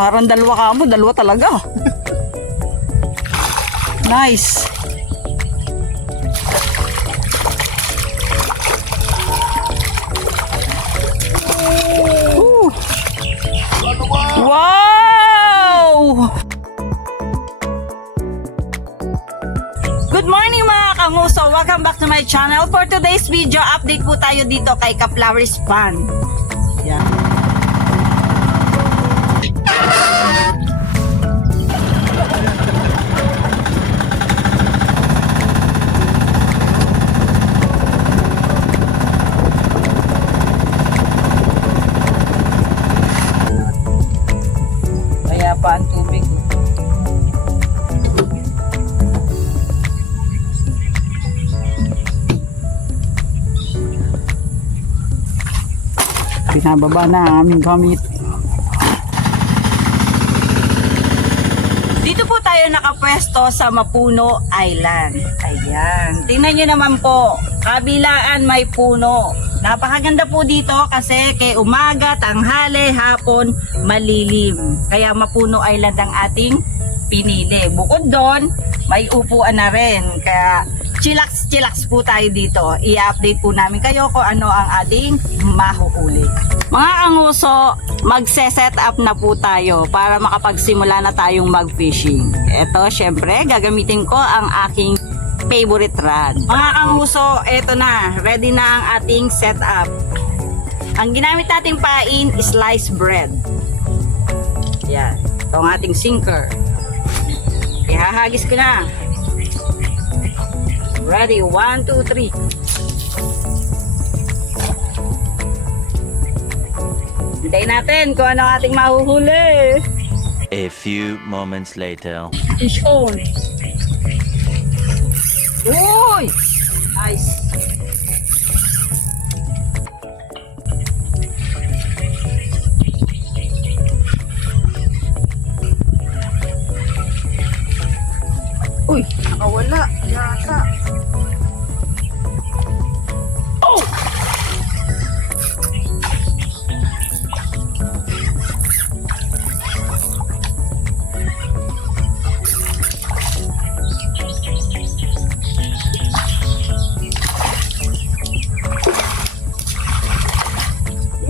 Parang dalawa ka mo, dalawa talaga. Nice. Ooh. Wow! Good morning mga kanguso! Welcome back to my channel. For today's video, update po tayo dito kay Ka-Flowers Pond. Yan. Kaya pa ang tubig. Pinababa na ang aming gamit. Dito po tayo nakapwesto sa Mapuno Island. Ayan. Tingnan nyo naman po. Kabilaan may puno. Napakaganda po dito kasi kay umaga, tanghali, hapon, malilim. Kaya Mapuno Island ang ating pinili. Bukod doon, may upuan na rin. Kaya chillax po tayo dito. I-update po namin kayo kung ano ang ating mahuhuli. Mga kanguso, magse-set up na po tayo para makapagsimula na tayong mag-fishing. Ito, syempre, gagamitin ko ang aking favorite rod. Mga kanguso, ito na. Ready na ang ating setup. Ang ginamit nating pain is sliced bread. Yan. Ito ang ating sinker. Ihahagis ko na. Ready, 1, 2, 3. Hintayin natin kung ano ating mahuhuli. A few moments later. Fish on. Uy! Nice. Uy, nakawala. Yata. Oh!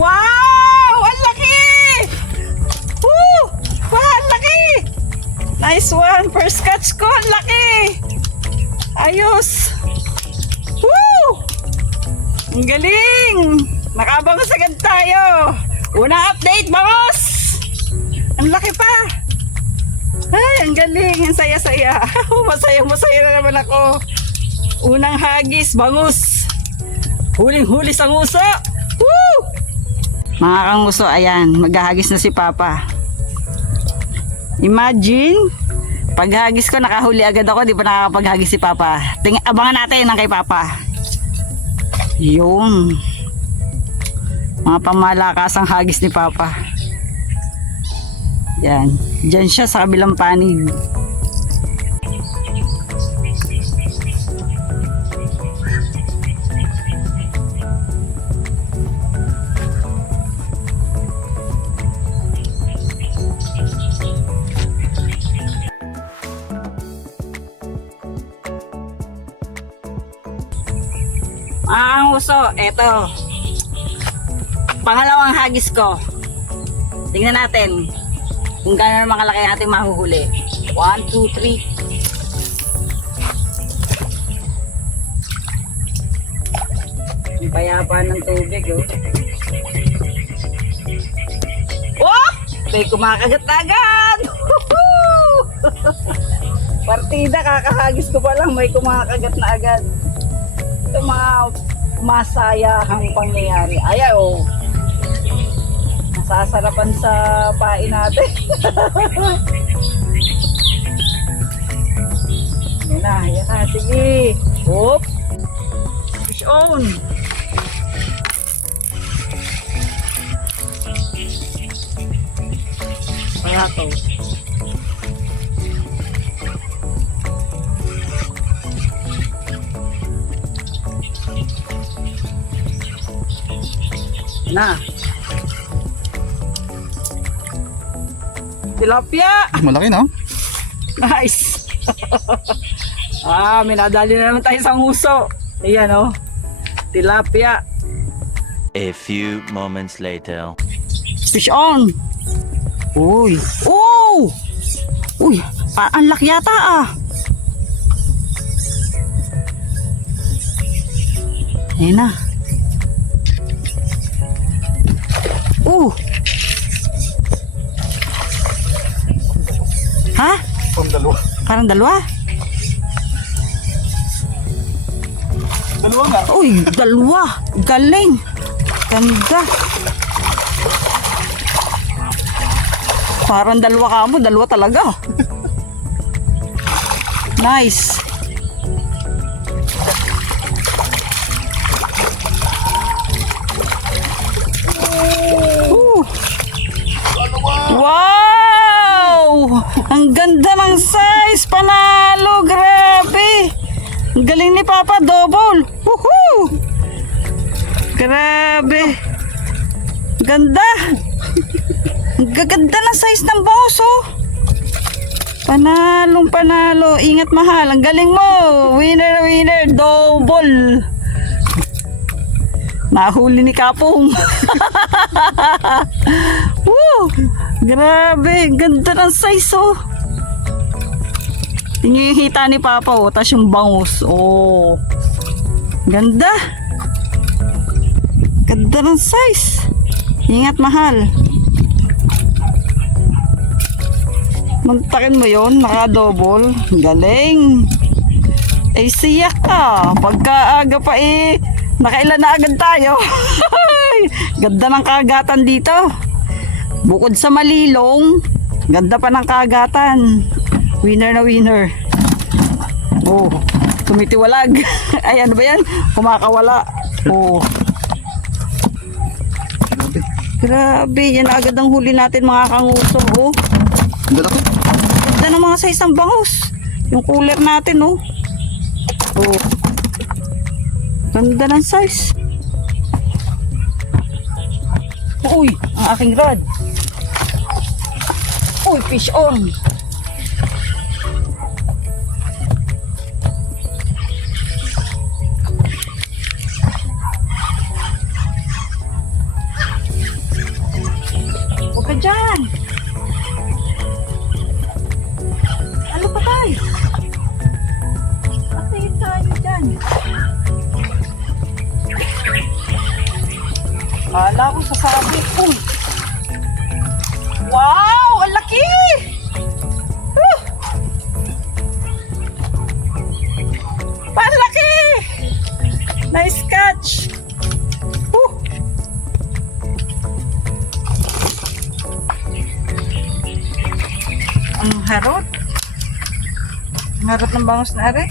Wow! Ang laki! Woo! Wow, ang laki! Nice one! First catch ko! Ang laki! Ayos! Woo! Ang galing! Nakabangos agad tayo! Unang update, bangos! Ang laki pa! Ay, ang galing! Ang saya-saya! Masaya na naman ako! Unang hagis, bangus! Huling-huli sa nguso! Woo! Mga kanguso, ayan, maghahagis na si Papa. Imagine, paghagis ko, nakahuli agad ako, di pa nakakapaghagis si Papa. Abangan natin ang kay Papa. Yun. Mga pamalakasang hagis ni Papa. Yan. Diyan siya sa kabilang panig. Ang uso, eto. Pangalawang hagis ko. Tingnan natin kung gaano naman kalaki natin mahuhuli. 1, 2, 3. Ang payapa ng tubig, oh. Oh! May kumakagat na agad! Partida, kakahagis ko pa lang, may kumakagat na agad. Ito mga masayahang pangyayari. Ayaw, oh. Nasasarapan sa pain natin. Yan na, sige. Oop. Fish on. Kaya to. Na. Tilapia. Malaki na. Nice. May nadali na naman tayo sa nguso. Ayan oh. Tilapia. A few moments later. Fish on. Uy. Oh! Uy, ang laki yata ah. Ayan na. Ha? Dalawa. Parang dalawa? Dalawa nga. Uy, dalawa. Galing. Ganda. Parang dalawa ka mo. Dalawa talaga. Nice. Ooh. Wow! Ang ganda ng size. Panalo. Grabe. Ang galing ni Papa. Double. Woohoo! Grabe. Ganda. Ang gaganda ng size ng bangus oh. Panalong panalo. Ingat mahal. Ang galing mo. Winner, winner. Double. Nahuli ni Kapong. Woo! Grabe. Ganda ng size oh. Tinihita ni Papa oh. Tapos yung bangus. Oh. Ganda. Ganda ng size. Ingat mahal. Magtakin mo yon, naka-double. Galing. Eh siya ka. Pagkaaga pa nakailan na agad tayo. Ganda ng kagatan dito. Bukod sa malilong, ganda pa ng kagatan. Winner na winner. Oh, tumitiwalag. Ay, ano ba yan? Kumakawala. Oh. Grabe, yan agad ang huli natin mga kanguso. Oh. Ang lalaki. Ganda ng mga size ng bangus. Yung cooler natin, oh. Oh. Ganda ng size. Uy, ang aking rod. Uy, fish on. Huwag ka dyan. Ano pa tayo? Patay tayo dyan. Kala ko sasabi. Uy! Wow! Ang laki! Ang laki! Nice catch! Ang harot. Ang harot ng bangus na are.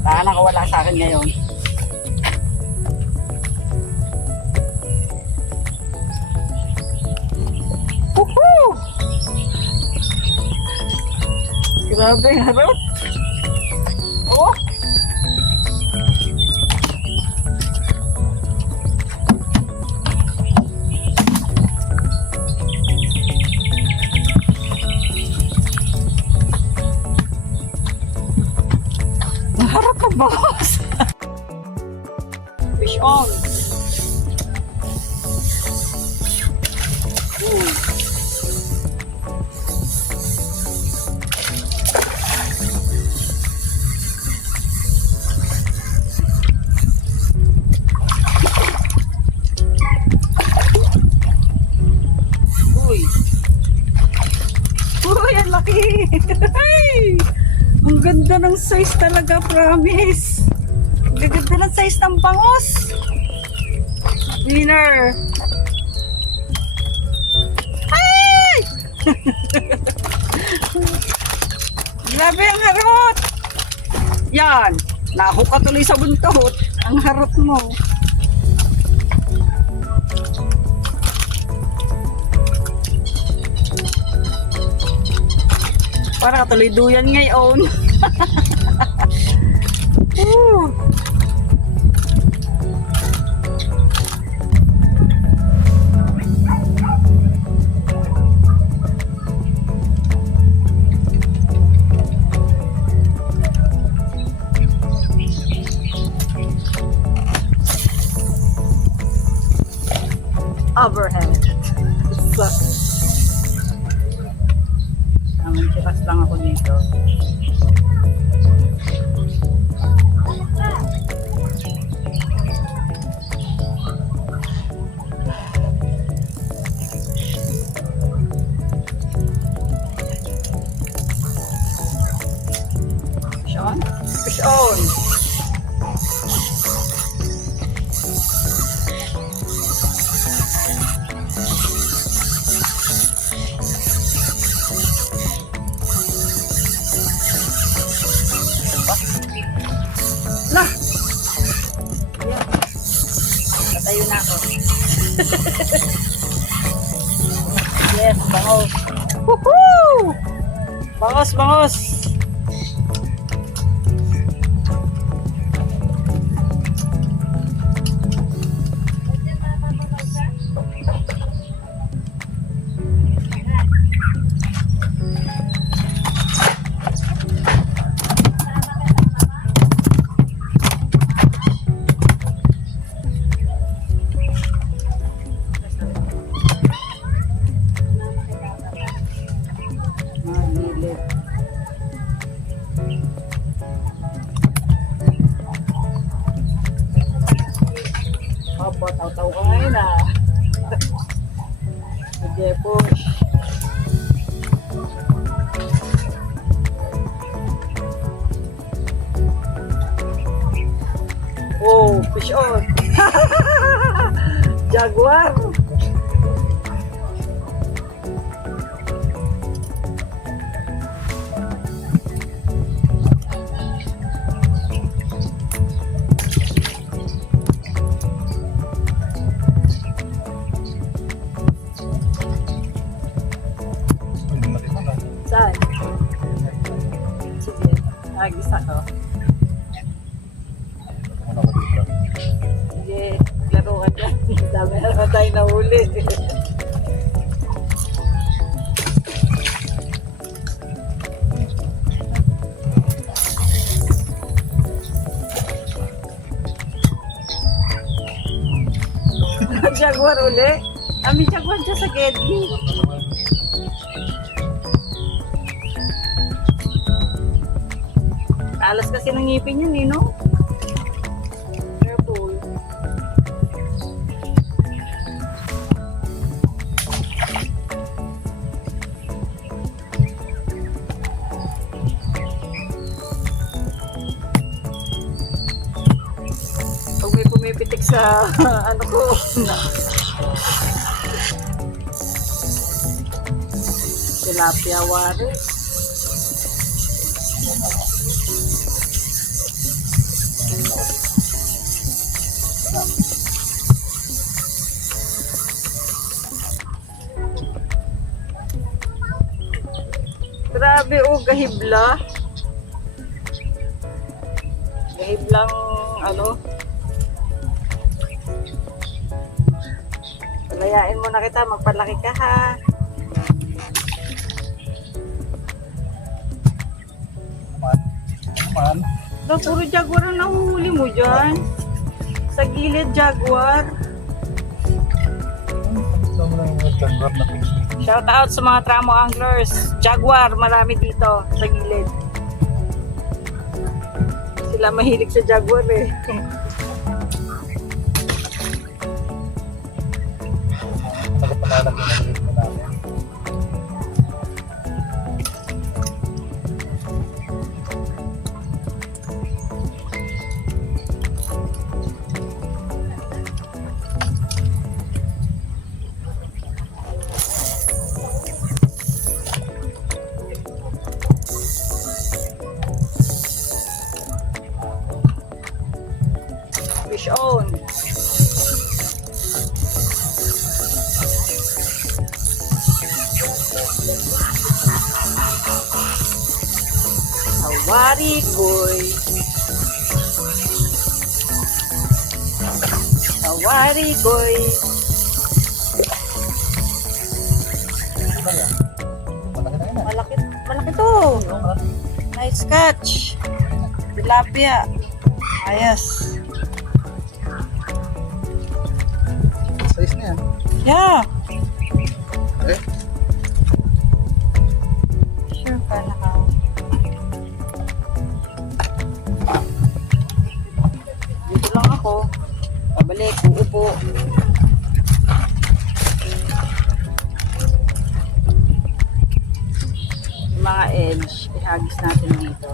Baka nakawala sa akin ngayon. Woohoo! Grabe ang harot. Oh! Harap ka boss. Fish on. Uy. Uy, ang laki. Ang ganda ng size talaga, promise. Ang ganda ng size ng bangus. Winner. Ay! Grabe ang harot. Yan. Nahook ka tuloy sa buntot. Ang harot mo. Para tuloy duyan ngayon. Relax lang ako dito. Fish on? Fish on! Lah! Yan. Natayo na ako. Yes, bangos. Woohoo! Bangos, bangos! Magilid. Opo, taw-taw ka ngayon ah. Sige, push. Oh, fish on. Jaguar. Saan? Sige, nagisa ko. Sige, laro ka dyan. Dami na naman tayo nahuli. Jaguar uli. Ami jaguar dyan sa Gedli. Alas kasi ng ngipin yun eh, no? Careful. Pag may pumipitik sa ano ko, tilapia wari. Grabe oh, gahibla. Gahiblang ano. Palayain mo na kita, magpalaki ka ha. Ito, puro jaguar ang nahuhuli mo dyan. Sa gilid, jaguar. Shout out sa mga tramo anglers. Jaguar, marami dito sa gilid. Sila mahilig sa jaguar eh. Fish on. Sawari boy. Sawari boy. Malaki, malaki to. Nice catch. Tilapia. Ayos. Size na yan. Yeah. Eh? Sure ka na. Yung mga edge, ihagis natin dito.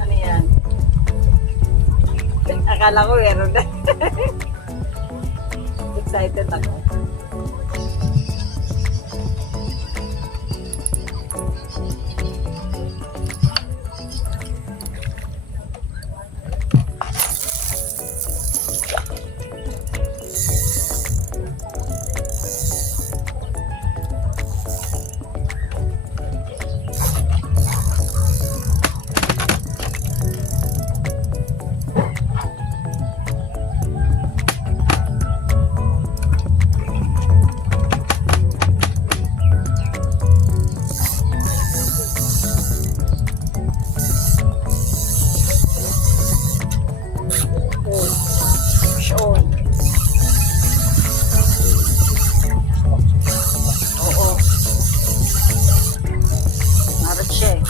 Ano yan? Akala ko meron na. Excited ako. Push on. Oo. Narot siya eh.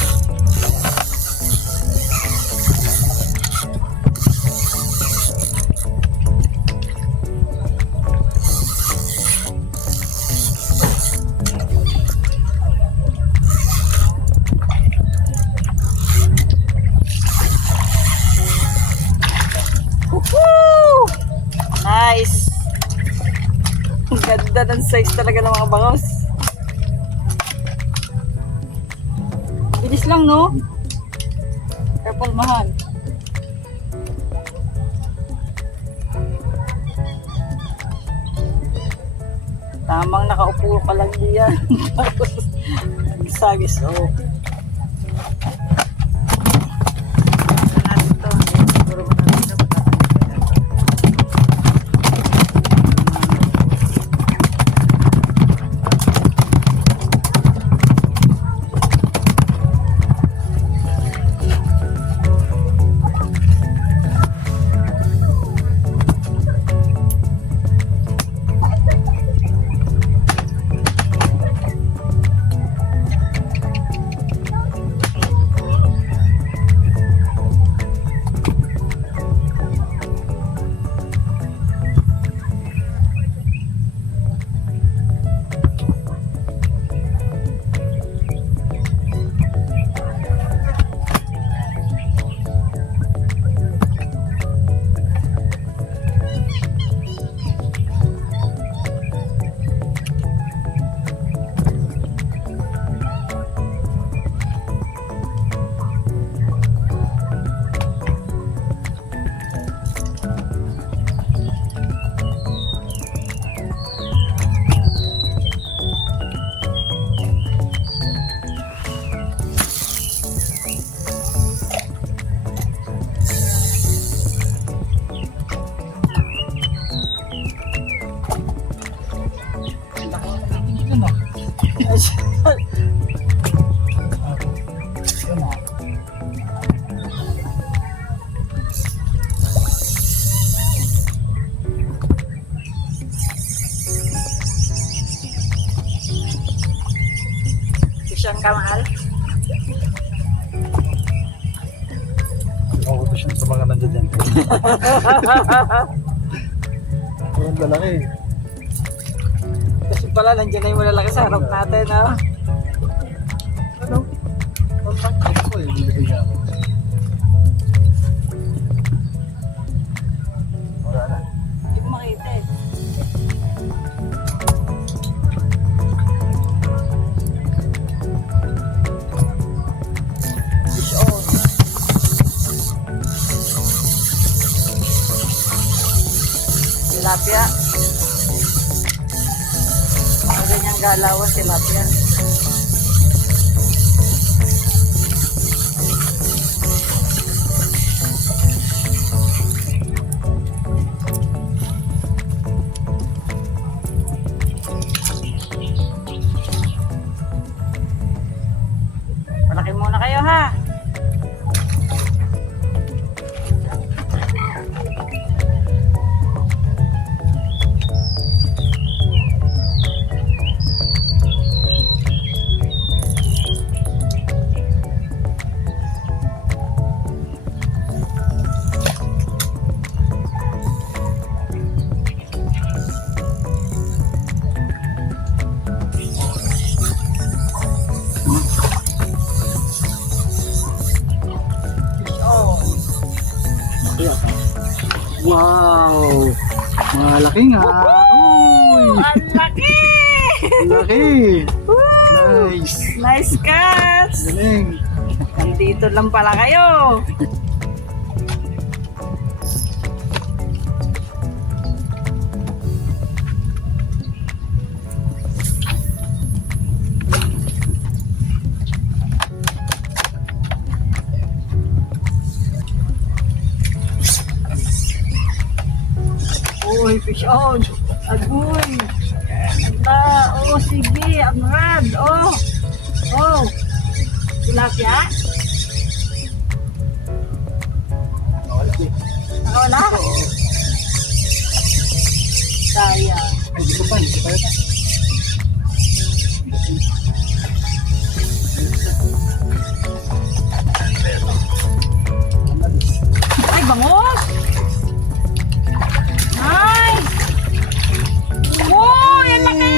Woohoo! Nice! Ang ganda ng size talaga ng mga bangos. Bilis lang, no? Careful, mahal. Tamang nakaupo ka lang diyan. Tapos, sagis, oh. Natin to. Siguro mo natin ito. Siyang kamahal. Nakauto siya sa mga nandiyan dyan. Parang lalaki. Kasi pala nandiyan na yung malalaki sa harap natin, ha? Ano? Pagpakit ko eh. Bibigay niya ako. Wala na. Hindi ko makita eh. Fish on. Tilapia. Mga ganyang galawan, tilapia. Wow! Malaki nga! Uy! Ang laki! Laki! Woo! Nice! Nice catch! Galing! Nandito lang pala kayo. Uy, fish on. Agoy. Anda. Oh, sige. Ang rad. Oh. Oh. Tilapia? Nakawala? Sayang. Ay, dito pa, dito pa. Ay, bangos! Nice! Wow, yan laki!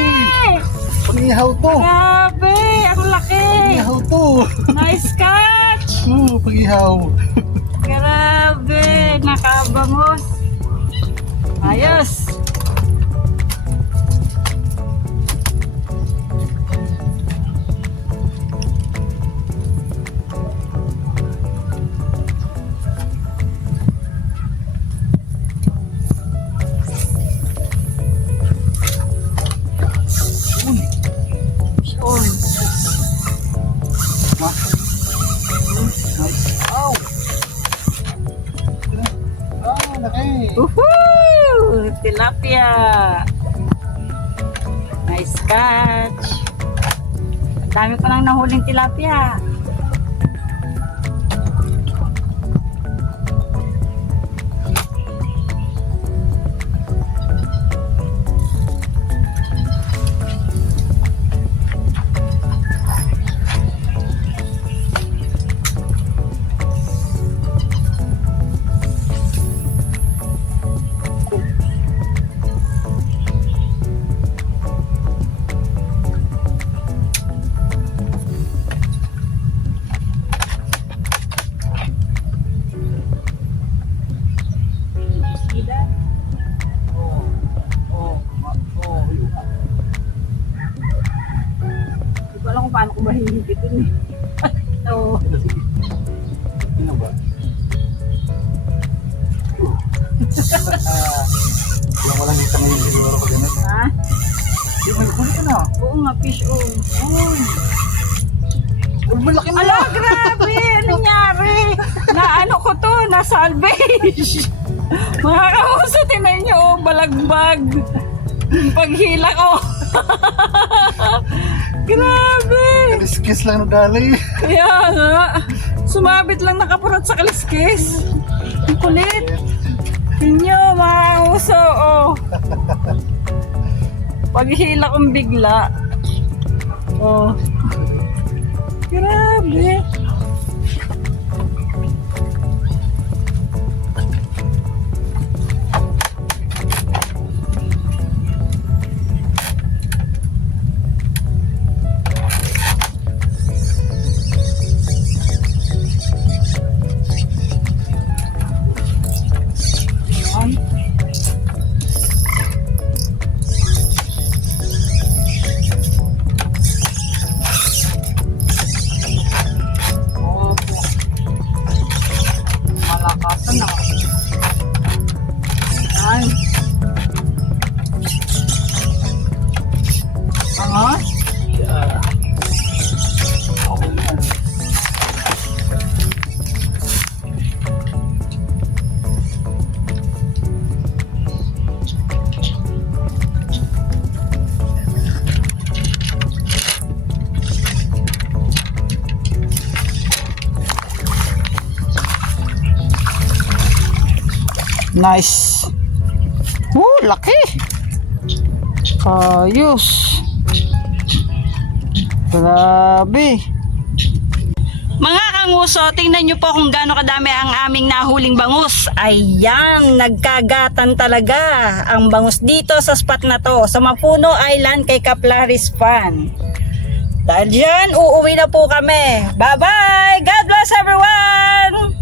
Pang-ihaw to! Grabe, ang laki! Pang-ihaw to! Nice catch! Pang-ihaw! Grabe, nakabangos. Ayos! On. Ma? Ow! Laki! Woohoo! Tilapia! Nice catch! Ang dami ko nang nahuling tilapia. Hindi ko alam kung paano ko mahihigitin eh. Oo. Ano ba? Wala ko lang dito ngayon siguro ko ganun. Ha? Di ba, huli ka na? Oo nga, fish on. Uy! Uy, malaki na! Ala, grabe! Ano nangyari? Na ano ko to? Na-salvage! Mga kauso, tinan nyo, oh, balagbag. Paghila ko. Grabe! Kaliskis lang na dali. Kaya nga. Sumabit lang nakapurat sa kaliskis. Ang kulit. Tingnan, mga kauso, oh. Paghila kong bigla. Oh. Grabe. Yan. Opo. Malakasan na. Ay. Angas? Nice. Laki. Ayos. Grabe. Mga kanguso, tingnan nyo po kung gaano kadami ang aming nahuling bangus. Ayan, nagkagatan talaga ang bangus dito sa spot na to, sa Mapuno Island kay Kaplaris Fan. Dahil dyan, uuwi na po kami. Bye-bye! God bless everyone!